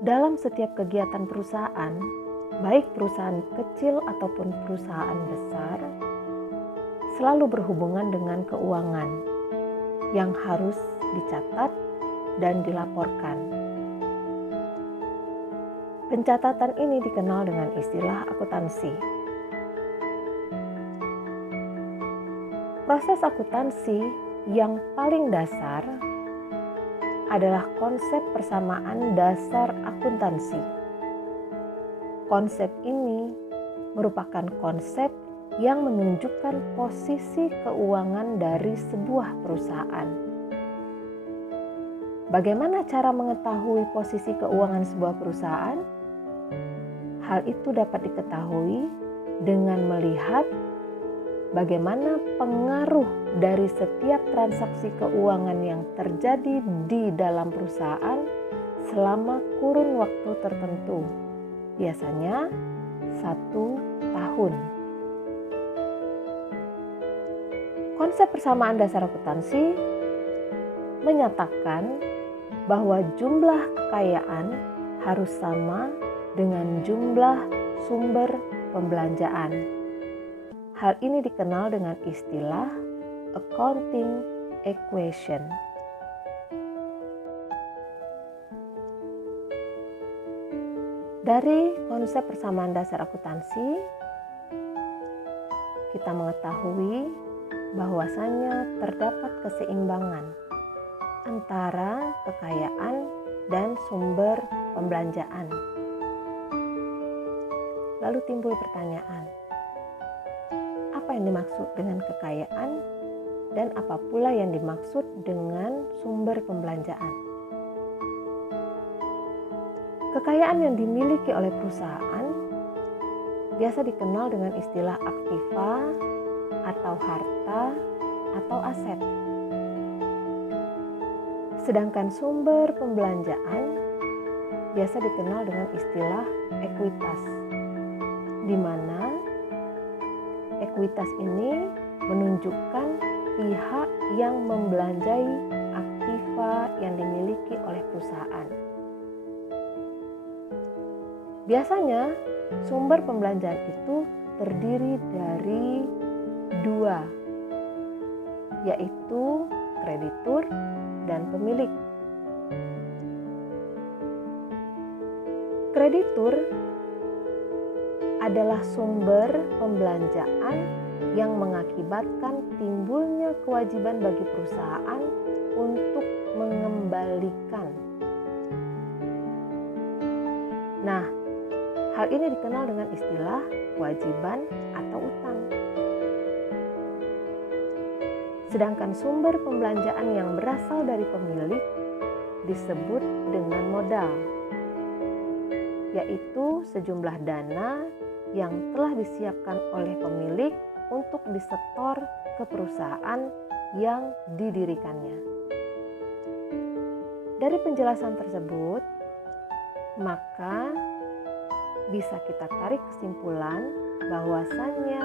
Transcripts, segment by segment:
Dalam setiap kegiatan perusahaan, baik perusahaan kecil ataupun perusahaan besar, selalu berhubungan dengan keuangan yang harus dicatat dan dilaporkan. Pencatatan ini dikenal dengan istilah akuntansi. Proses akuntansi yang paling dasar adalah konsep persamaan dasar akuntansi. Konsep ini merupakan konsep yang menunjukkan posisi keuangan dari sebuah perusahaan. Bagaimana cara mengetahui posisi keuangan sebuah perusahaan? Hal itu dapat diketahui dengan melihat bagaimana pengaruh dari setiap transaksi keuangan yang terjadi di dalam perusahaan selama kurun waktu tertentu, biasanya 1 tahun. Konsep persamaan dasar akuntansi menyatakan bahwa jumlah kekayaan harus sama dengan jumlah sumber pembelanjaan. Hal ini dikenal dengan istilah accounting equation. Dari konsep persamaan dasar akuntansi, kita mengetahui bahwasanya terdapat keseimbangan antara kekayaan dan sumber pembelanjaan. Lalu timbul pertanyaan, apa yang dimaksud dengan kekayaan dan apa pula yang dimaksud dengan sumber pembelanjaan? Kekayaan yang dimiliki oleh perusahaan biasa dikenal dengan istilah aktiva atau harta atau aset. Sedangkan sumber pembelanjaan biasa dikenal dengan istilah ekuitas, di mana ekuitas ini menunjukkan pihak yang membelanjai aktiva yang dimiliki oleh perusahaan. Biasanya sumber pembelanjaan itu terdiri dari 2, yaitu kreditur dan pemilik. Kreditur adalah sumber pembelanjaan yang mengakibatkan timbulnya kewajiban bagi perusahaan untuk mengembalikan. Nah, hal ini dikenal dengan istilah kewajiban atau utang. Sedangkan sumber pembelanjaan yang berasal dari pemilik disebut dengan modal, yaitu sejumlah dana yang telah disiapkan oleh pemilik untuk disetor ke perusahaan yang didirikannya. Dari penjelasan tersebut, maka bisa kita tarik kesimpulan bahwasannya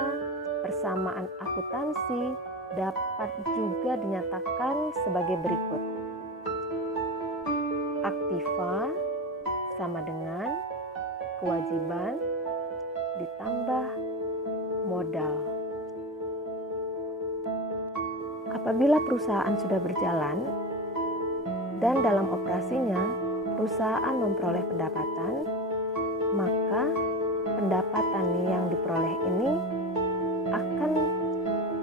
persamaan akuntansi dapat juga dinyatakan sebagai berikut. Aktiva sama dengan kewajiban ditambah modal. Apabila perusahaan sudah berjalan dan dalam operasinya perusahaan memperoleh pendapatan, maka pendapatan yang diperoleh ini akan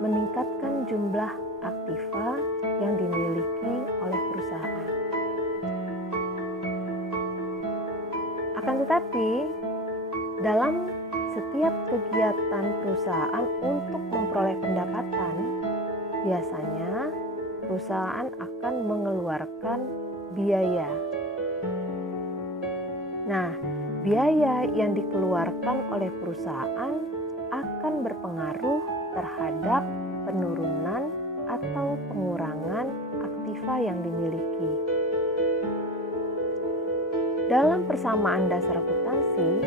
meningkatkan jumlah aktiva yang dimiliki oleh perusahaan. Akan tetapi, dalam setiap kegiatan perusahaan untuk memperoleh pendapatan, biasanya perusahaan akan mengeluarkan biaya. Nah, biaya yang dikeluarkan oleh perusahaan akan berpengaruh terhadap penurunan atau pengurangan aktiva yang dimiliki. Dalam persamaan dasar akuntansi,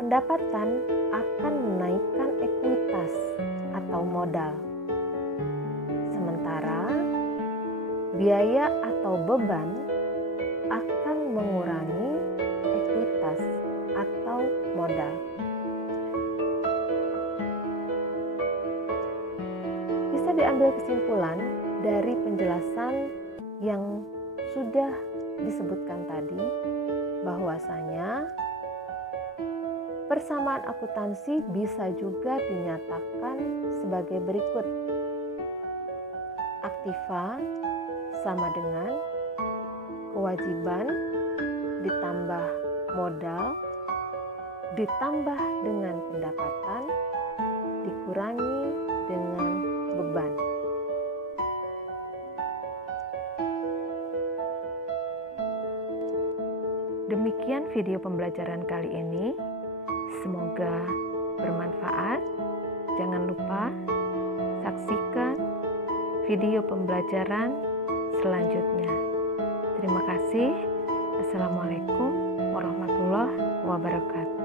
pendapatan akan menaikkan ekuitas atau modal. Sementara biaya atau beban mengurangi ekuitas atau modal. Bisa diambil kesimpulan dari penjelasan yang sudah disebutkan tadi, bahwasanya persamaan akuntansi bisa juga dinyatakan sebagai berikut. Aktiva sama dengan kewajiban ditambah modal ditambah dengan pendapatan dikurangi dengan beban. Demikian video pembelajaran kali ini. Semoga bermanfaat. Jangan lupa saksikan video pembelajaran selanjutnya. Terima kasih. Assalamualaikum warahmatullahi wabarakatuh.